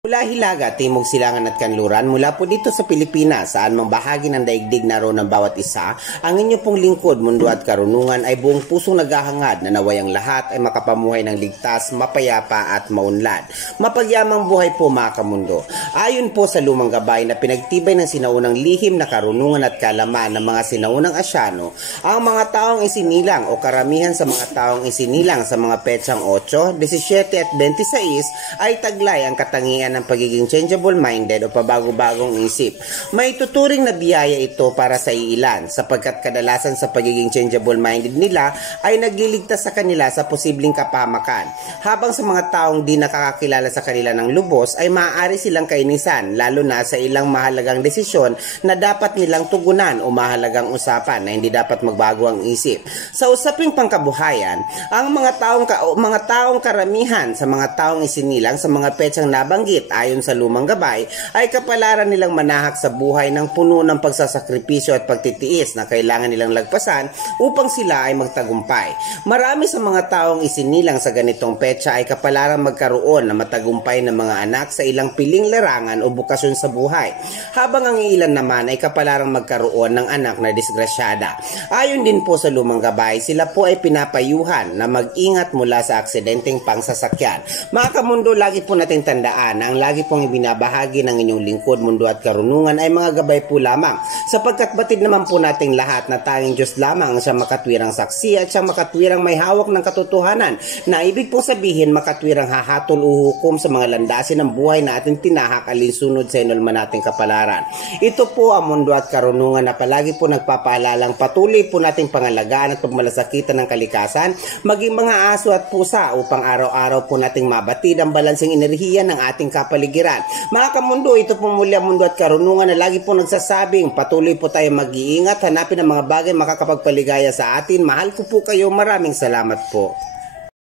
Mula Hilaga, Timog Silangan at Kanluran, mula po dito sa Pilipinas, saan mang bahagi ng daigdig naroon ng bawat isa, ang inyo pong lingkod, mundo at karunungan ay buong pusong naghahangad na naway ang lahat ay makapamuhay ng ligtas, mapayapa at maunlad. Mapagyamang buhay po mga kamundo. Ayon po sa lumang gabay na pinagtibay ng sinaunang lihim na karunungan at kalaman ng mga sinaunang Asyano, ang mga taong isinilang o karamihan sa mga taong isinilang sa mga petsang 8, 17 at 26 ay taglay ang katangian ng pagiging changeable-minded o pabago-bagong isip. May tuturing na biyaya ito para sa iilan sapagkat kadalasan sa pagiging changeable-minded nila ay nagliligtas sa kanila sa posibleng kapahamakan. Habang sa mga taong di nakakakilala sa kanila ng lubos ay maaari silang kainisan lalo na sa ilang mahalagang desisyon na dapat nilang tugunan o mahalagang usapan na hindi dapat magbago ang isip. Sa usaping pangkabuhayan, ang mga taong karamihan sa mga taong isinilang sa mga petsang nabanggit ayon sa lumang gabay ay kapalaran nilang manahak sa buhay ng puno ng pagsasakripisyo at pagtitiis na kailangan nilang lagpasan upang sila ay magtagumpay. Marami sa mga taong isinilang sa ganitong petsa ay kapalaran magkaroon ng matagumpay na mga anak sa ilang piling larangan o bukasyon sa buhay, habang ang ilan naman ay kapalaran magkaroon ng anak na disgrasyada. Ayon din po sa lumang gabay, sila po ay pinapayuhan na mag-ingat mula sa aksidenteng pangsasakyan. Mga kamundo, lagi po nating tandaan na ang lagi pong ibinabahagi ng inyong lingkod, mundo at karunungan ay mga gabay po lamang, sapagkat batid naman po nating lahat na tanging Diyos lamang ang siyang makatwirang saksi at siyang makatwirang may hawak ng katotohanan, na ibig pong sabihin makatwirang hahatol o hukom sa mga landasin ng buhay na ating tinahak alinsunod sa inulman nating kapalaran. Ito po ang mundo at karunungan na palagi po nagpapaalalang patuloy po nating pangalagaan at pagmalasakitan ng kalikasan, maging mga aso at pusa upang araw-araw po nating mabatid ang balansing enerhiya ng ating kapaligiran. Mga kamundo, ito po muli ang mundo at karunungan na lagi po nagsasabing patuloy po tayo mag-iingat, hanapin ang mga bagay makakapagpaligaya sa atin. Mahal ko po kayo, maraming salamat po.